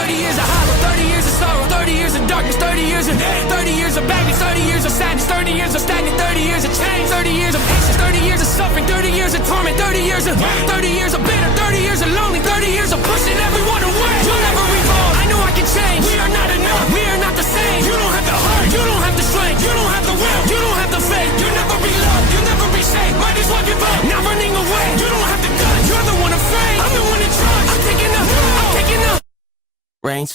30 years of hollow, 30 years of sorrow, 30 years of darkness, 30 years of hate, 30 years of baggage, 30 years of sadness, 30 years of stagnant, 30 years of change, 30 years of patience, 30 years of suffering, 30 years of torment, 30 years of 30 years of bitter, 30 years of lonely, 30 years of pushing everyone away. You'll never revolve. I know I can change. We are not enough. We are not the same. You don't have the heart. You don't have the strength. You don't have the will. You don't have the faith. You'll never be loved. You'll never be safe. Might as well give up. Not running away. You don't have the guts. You're the one afraid. I'm the one that tries. I'm taking up. I'm taking up. Reigns.